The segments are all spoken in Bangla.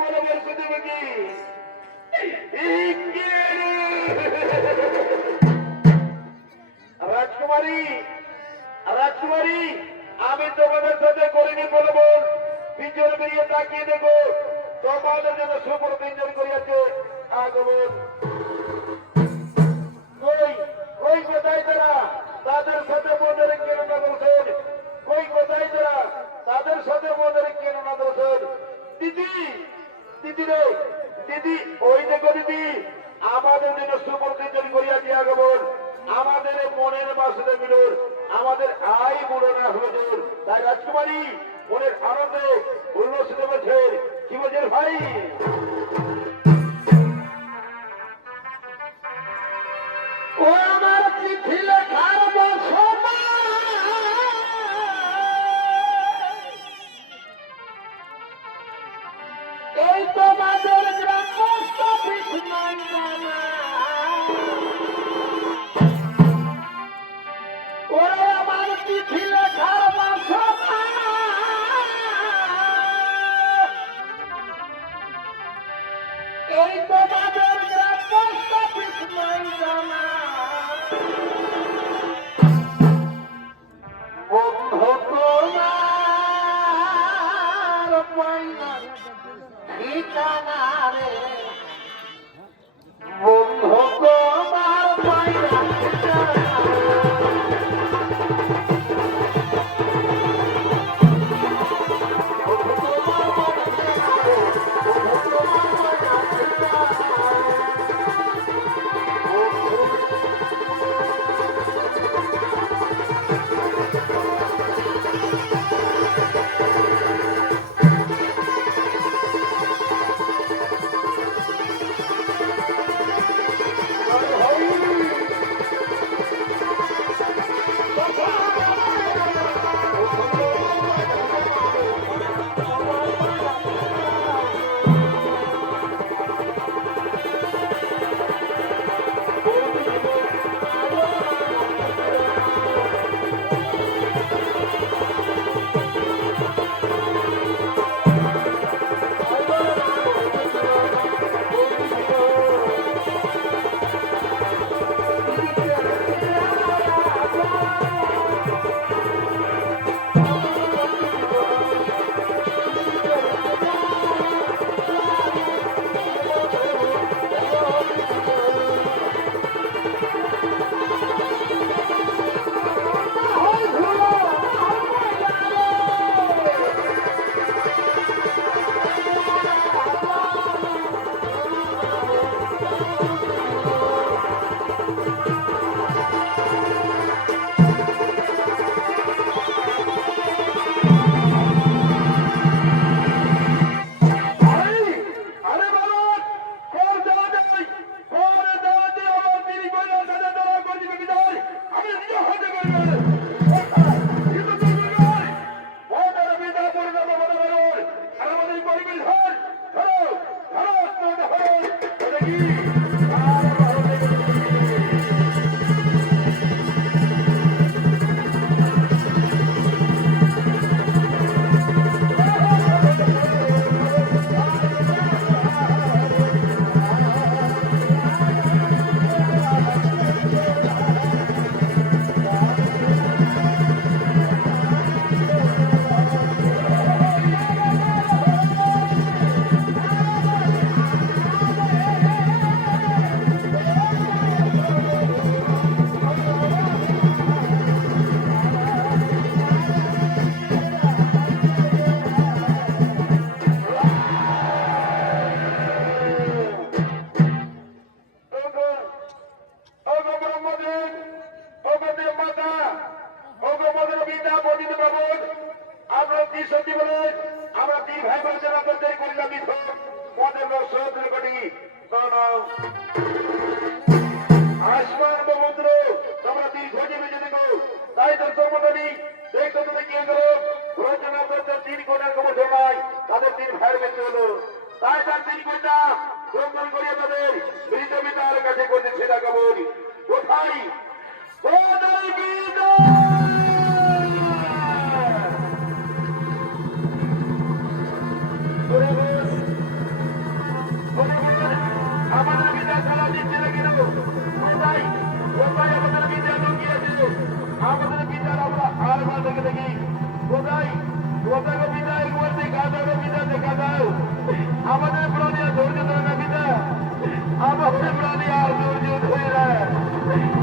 বলো বলছো দেবে কি রাজকুমারী রাজকুমারী আমি তোমাদের সাথে করিনি বলে বল পিছনে বেরিয়ে তাকিয়ে দেখো তোমাদের জন্য সুপর পিঞ্জন করিয়াছে আগমন কই কই কোথায় তারা তাদের সাথে মনের কেন না দর্শন কই কোথায় তারা তাদের সাথে মনের কেন না দর্শন দিদি দিদি রে দিদি ওই দেখো দিদি আমাদের জন্য সুপর পিঞ্জন করিয়াছে আগমন আমাদের মনের বাসনে মিলন আমাদের আয় বুড়ো না হজুর তাই রাজকুমারী মনের আনন্দে উল্লসিত বলছেন কি বলছেন ভাই ও আমার চিঠি লেখার বসনা এই তোমাদের গ্রামস্থ ওরা আমার চিঠি লেখার বাসনা এই তোমাদের গ্রামস্থ জানা বন্ধু তোমার পাইনা ঠিকানা রে বন্ধু তোমার পাইনা ঠিকানা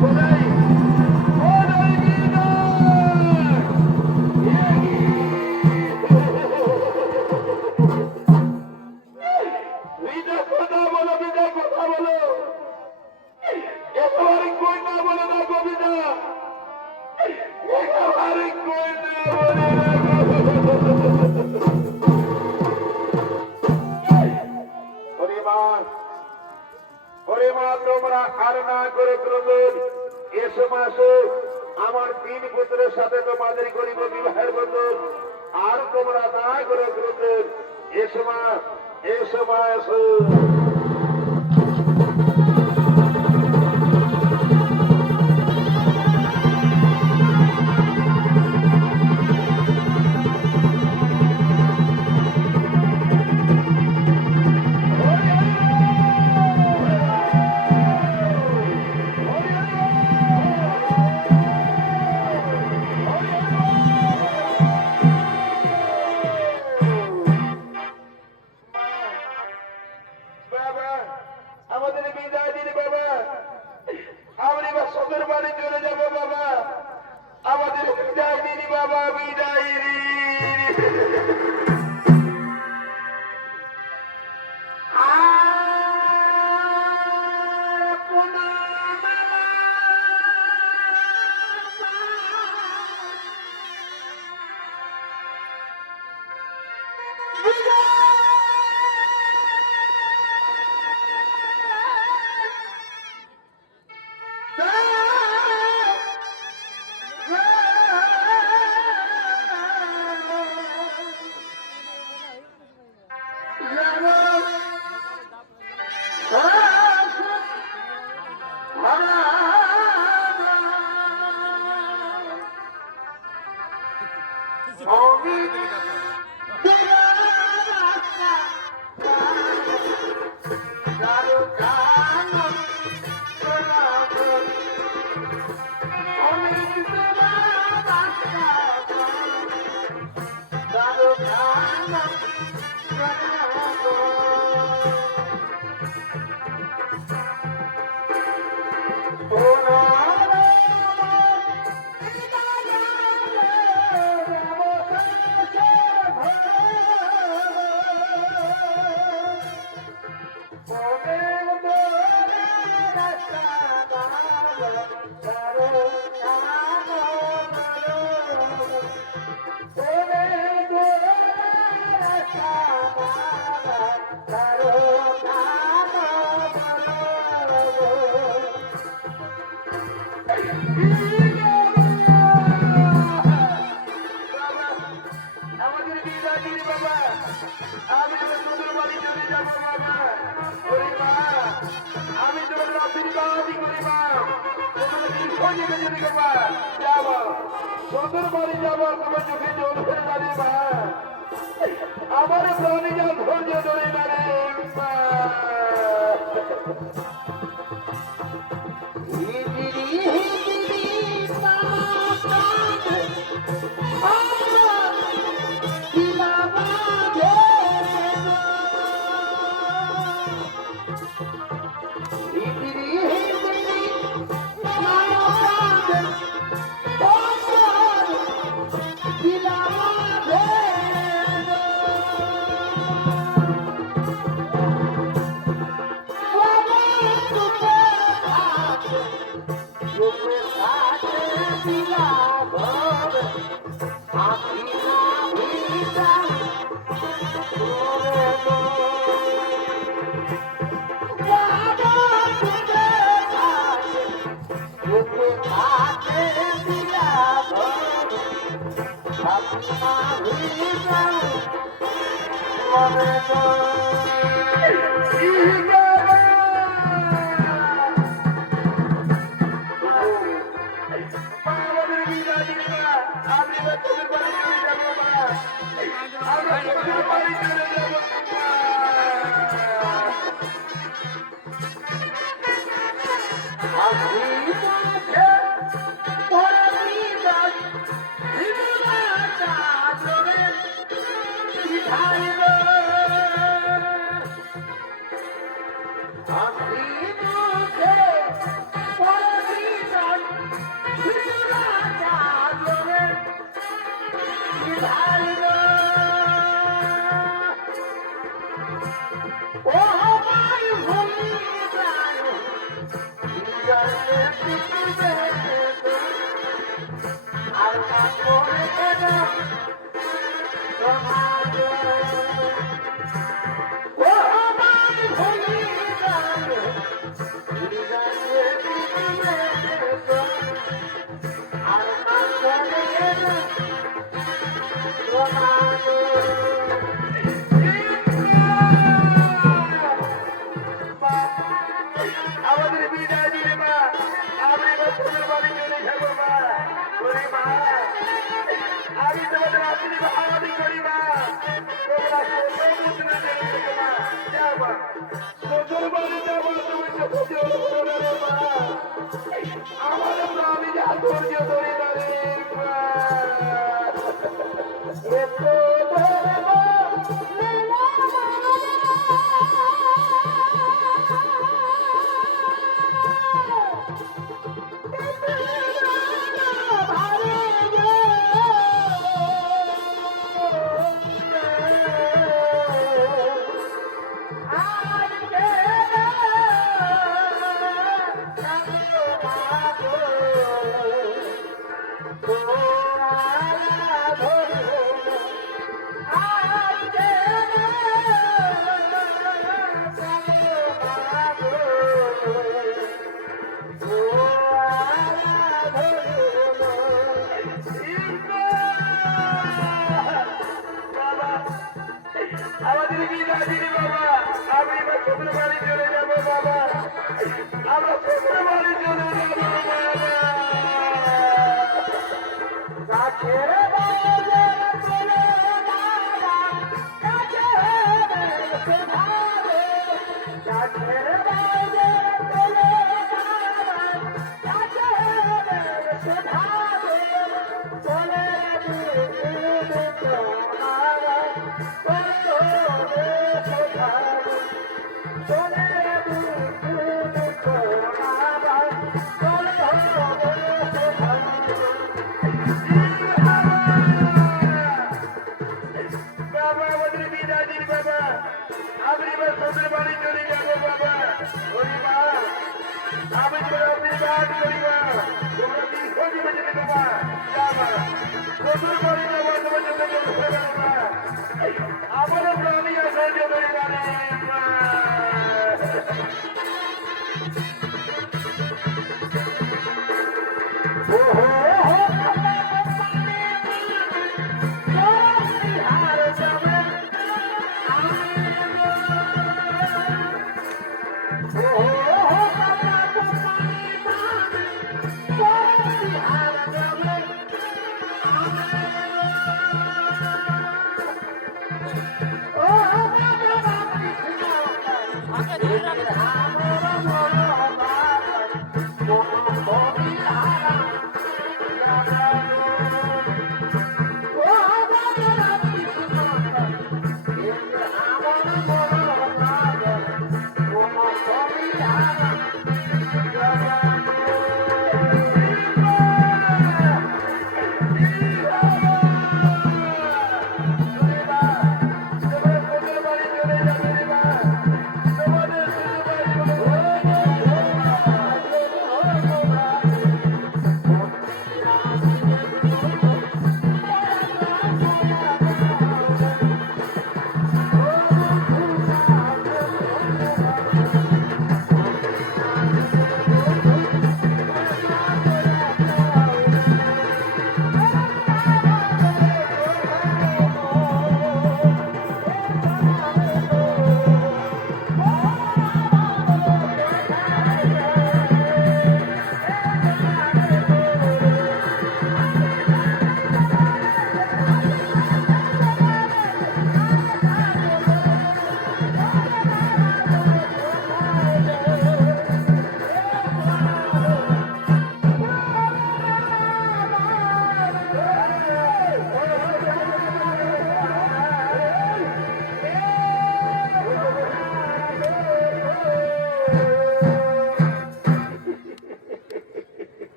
কোথায় কোথায় বিদায় বিদায় কথা বলো বিদায় কথা বলো একেবারে কই না বলে না কবিতা একেবারে কই না বলে না তোমরা আর না করে ক্রোধন এসো মাসো আমার 3 পুত্রের সাথে তোমাদের করিব বিবাহের বন্ধন আর তোমরা না করে ক্রোধন এসো মা এসো বাবা আমাদের বিদায় দিন বাবা আমরা এবার সদর বাড়ি চলে যাব বাবা আমাদের বিদায় দিন বাবা বিদায় আমাদের বিদায় দিন বাবা আমি তো তোদের বাড়ি চলে যাবো বাবা ওরে মা আমি তোদের আশীর্বাদই করি মা তোমাদের দীর্ঘ নেবে যদি বাবা যাবো তোদের বাড়ি যাবো তোমার চোখে জল ফেলে দাঁড়িয়ে মা আমার প্রাণী যা ধৈর্য ধরে দাঁড়িয়ে মা আমাদের বিদায় দিলে মা আমি শ্বশুর বাড়ি চলে যাবো মা ওরে মা আমি তোমাদের আশীর্বাদ করি মা তোমরা শ্বশুর মা যাও মা শ্বশুর বাড়ি যাবো মা আমার আমি যা ধৈর্য ধরে দাঁড়িয়ে আমাদের বিদায় দিদি বাবা আমি এবার শ্বশুর বাড়ি চলে যাবো বাবা আমরা শ্বশুর বাড়ি চলে যাবো আমার প্রাণী আসার জন্য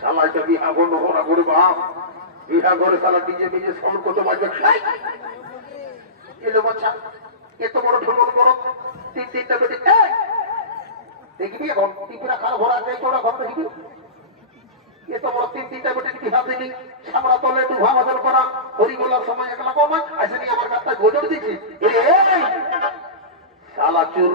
শালাইটা বিহা বন্ধ করা করে বাপ বিহা করে সালা ডিজে মিজে সাউন্ড কত বাজবে এলো বাচ্চা এত বড় ঢোলন বড় তিনটা বেটে দেখবি এখন টিপিরা খারাপ ভরা যায় তোরা ঘর দেখবি এত বড় তিনটা বেটে বিহা দিলি সামরা তলে ডুভা বদল করা হরি বলার সময় একলা কমা আসেনি আমার কাছে গোজর দিচ্ছি শালা চুর